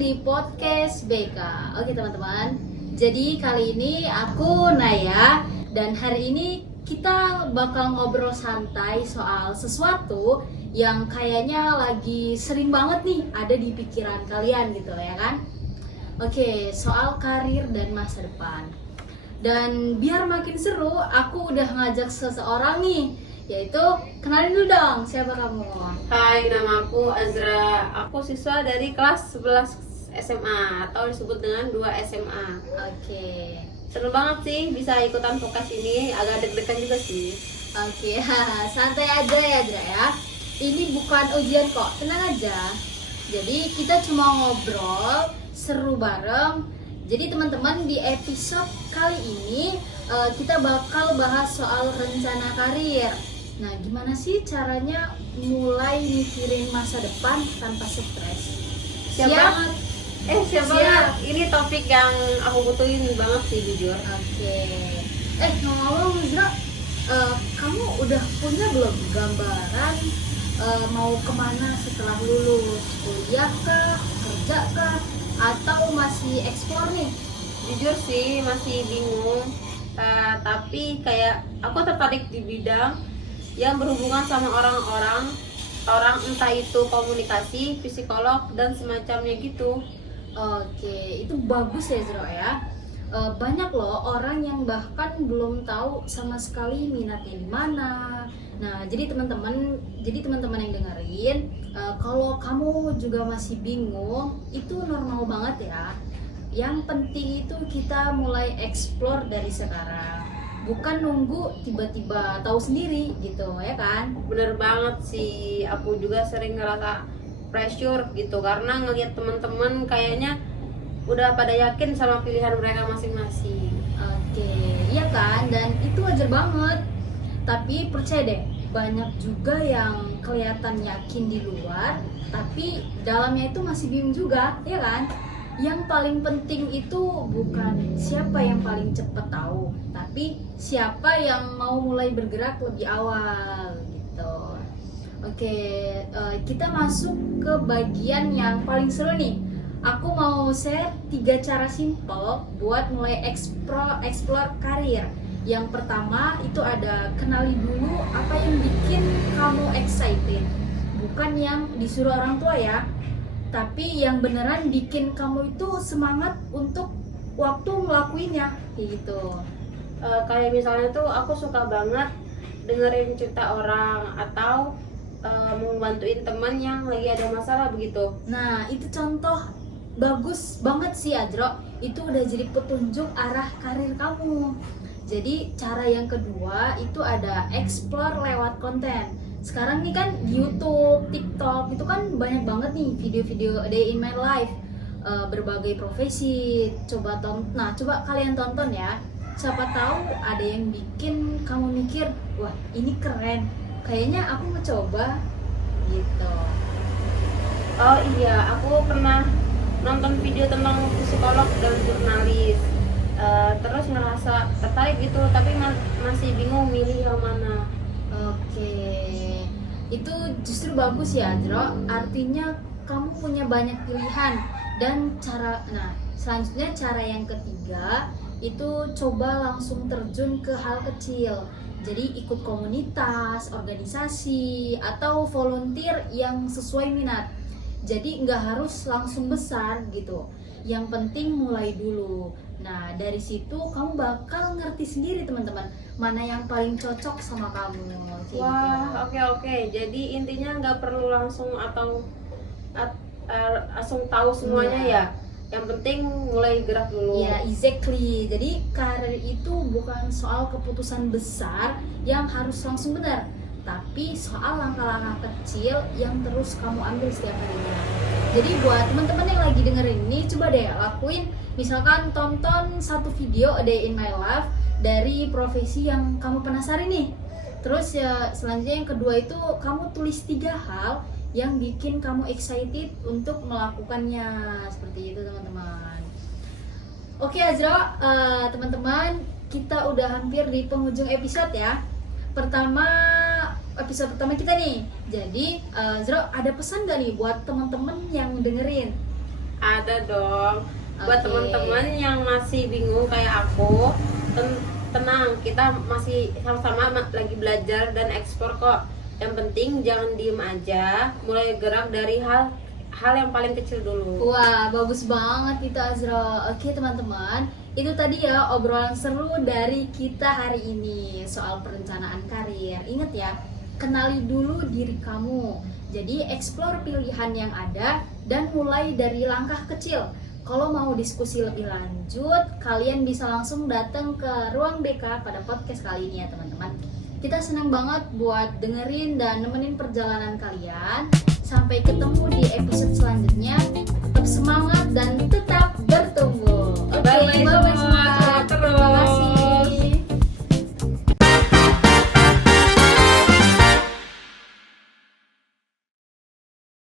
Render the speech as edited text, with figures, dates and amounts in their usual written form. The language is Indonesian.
di podcast BK. Oke teman-teman, jadi kali ini aku Naya dan hari ini kita bakal ngobrol santai soal sesuatu yang kayaknya lagi sering banget nih ada di pikiran kalian gitu ya kan. Oke, soal karir dan masa depan. Dan biar makin seru, aku udah ngajak seseorang nih, yaitu kenalin dulu dong, siapa kamu? Hai, nama aku Azra. Aku siswa dari kelas 11 SMA atau disebut dengan 2 SMA. Oke. Seru banget sih bisa ikutan podcast ini, agak deg-degan juga sih. Oke, santai aja ya Azra ya. Ini bukan ujian kok, tenang aja. Jadi kita cuma ngobrol, seru bareng. Jadi teman-teman, di episode kali ini kita bakal bahas soal rencana karir. Nah, gimana sih caranya mulai mikirin masa depan tanpa stres? Siap banget. Siap banget. Ini topik yang aku butuhin banget sih jujur. Oke. Ngomong-ngomong Zra, kamu udah punya belum gambaran mau kemana setelah lulus? Kuliah kah? Kerja kah? Atau masih explore nih? Jujur sih masih bingung. Tapi kayak aku tertarik di bidang yang berhubungan sama orang entah itu komunikasi, psikolog dan semacamnya gitu. Oke, itu bagus ya Zro ya. Banyak loh orang yang bahkan belum tahu sama sekali minatnya di mana. Nah, jadi teman-teman yang dengerin, kalau kamu juga masih bingung, itu normal banget ya. Yang penting itu kita mulai explore dari sekarang. Bukan nunggu tiba-tiba tahu sendiri gitu ya kan? Bener banget sih, aku juga sering ngerasa pressure gitu karena ngelihat teman-teman kayaknya udah pada yakin sama pilihan mereka masing-masing. Oke, iya kan? Dan itu wajar banget. Tapi percaya deh, banyak juga yang kelihatan yakin di luar, tapi dalamnya itu masih bingung juga, ya kan? Yang paling penting itu bukan siapa yang paling cepat tahu, tapi siapa yang mau mulai bergerak lebih awal gitu. Oke, kita masuk ke bagian yang paling seru nih. Aku mau share 3 cara simple buat mulai explore karir. Yang pertama itu ada kenali dulu apa yang bikin kamu excited. Bukan yang disuruh orang tua ya, tapi yang beneran bikin kamu itu semangat untuk waktu ngelakuinnya gitu. Kayak misalnya tuh aku suka banget dengerin cerita orang atau mau bantuin teman yang lagi ada masalah begitu. Nah, itu contoh bagus banget sih Adro. Itu udah jadi petunjuk arah karir kamu. Jadi cara yang kedua itu ada explore lewat konten. Sekarang nih kan di YouTube, TikTok itu kan banyak banget nih video-video day in my life, berbagai profesi. Coba kalian tonton ya. Siapa tahu ada yang bikin kamu mikir, wah ini keren. Kayaknya aku mau coba gitu. Oh iya, aku pernah nonton video tentang psikolog dan jurnalis. Terus ngerasa tertarik gitu, tapi masih bingung milih yang mana. Oke, itu justru bagus ya Jro. Artinya kamu punya banyak pilihan dan cara. Nah, selanjutnya cara yang ketiga itu coba langsung terjun ke hal kecil. Jadi ikut komunitas, organisasi, atau volunteer yang sesuai minat. Jadi nggak harus langsung besar gitu. Yang penting mulai dulu. Nah, dari situ kamu bakal ngerti sendiri teman-teman mana yang paling cocok sama kamu. Gitu. Wah, oke. Jadi intinya nggak perlu langsung langsung tahu semuanya ya. Yang penting mulai gerak dulu. Ya, exactly. Jadi karir itu bukan soal keputusan besar yang harus langsung benar, tapi soal langkah-langkah kecil yang terus kamu ambil setiap harinya. Jadi buat teman-teman yang lagi dengerin ini, coba deh lakuin. Misalkan tonton satu video A Day in My Life dari profesi yang kamu penasaran nih. Terus ya selanjutnya yang kedua itu kamu tulis 3 hal yang bikin kamu excited untuk melakukannya. Seperti itu teman-teman. Oke Azra, teman-teman, kita udah hampir di penghujung episode ya. Episode pertama kita nih. Jadi Zro, ada pesan gak nih buat teman-teman yang dengerin? Ada dong. Buat Oke. teman-teman yang masih bingung kayak aku, tenang, kita masih sama-sama lagi belajar dan ekspor kok. Yang penting jangan diem aja, mulai gerak dari hal yang paling kecil dulu. Wah, bagus banget itu Azra. Oke teman-teman, itu tadi ya obrolan seru dari kita hari ini soal perencanaan karir. Ingat ya, kenali dulu diri kamu. Jadi explore pilihan yang ada dan mulai dari langkah kecil. Kalau mau diskusi lebih lanjut, kalian bisa langsung datang ke ruang BK pada podcast kali ini ya teman-teman. Kita senang banget buat dengerin dan nemenin perjalanan kalian. Sampai ketemu di episode selanjutnya. Tetap semangat dan tetap bertumbuh. Oke, Bye-bye bye-bye semua. semua. Terus. Terima kasih.